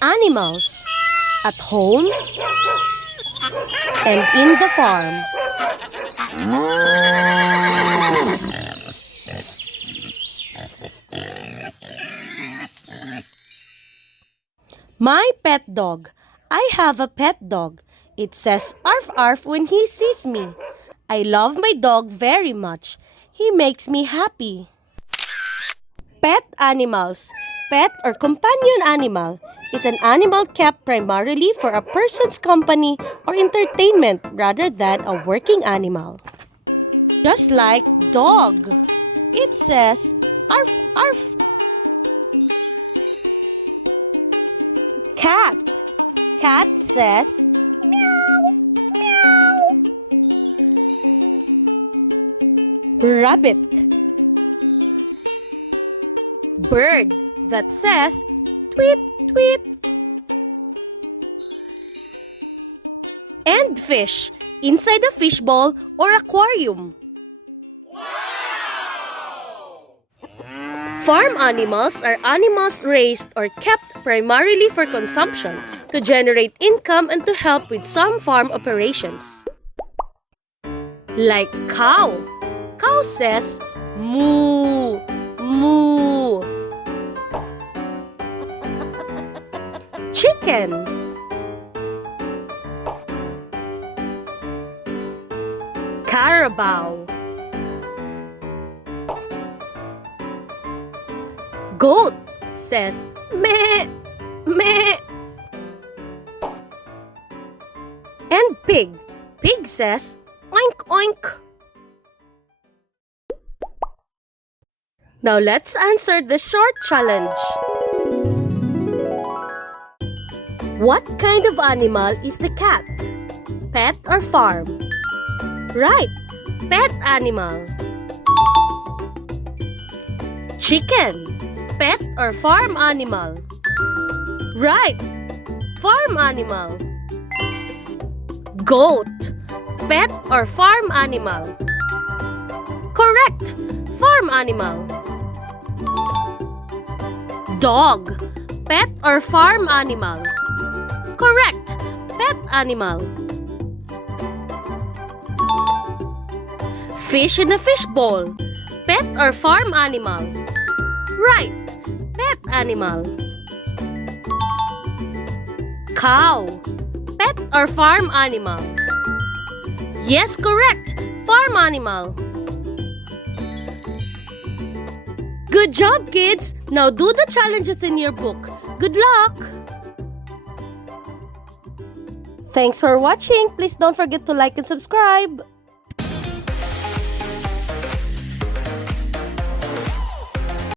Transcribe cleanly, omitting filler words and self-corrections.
Animals at home and in the farm. My pet dog. I have a pet dog. It says arf arf when he sees me. I love my dog very much. He makes me happy. Pet animals. Pet or companion animal is an animal kept primarily for a person's company or entertainment rather than a working animal. Just like dog. It says arf arf. Cat. Cat says meow meow. Rabbit. Bird that says tweet tweet. And fish inside a fishbowl or aquarium. Farm animals are animals raised or kept primarily for consumption, to generate income and to help with some farm operations. Like cow. Cow says moo, moo. Chicken. Carabao. Goat says meh, meh. And pig. Pig says oink, oink. Now let's answer the short challenge. What kind of animal is the cat? Pet or farm? Right, pet animal. Chicken. Pet or farm animal? Right, farm animal. Goat. Pet or farm animal? Correct, farm animal. Dog. Pet or farm animal? Correct, pet animal. Fish in a fishbowl. Pet or farm animal? Right, pet animal. Cow. Pet or farm animal? Yes, correct, farm animal. Good job, kids! Now do the challenges in your book. Good luck! Thanks for watching. Please don't forget to like and subscribe.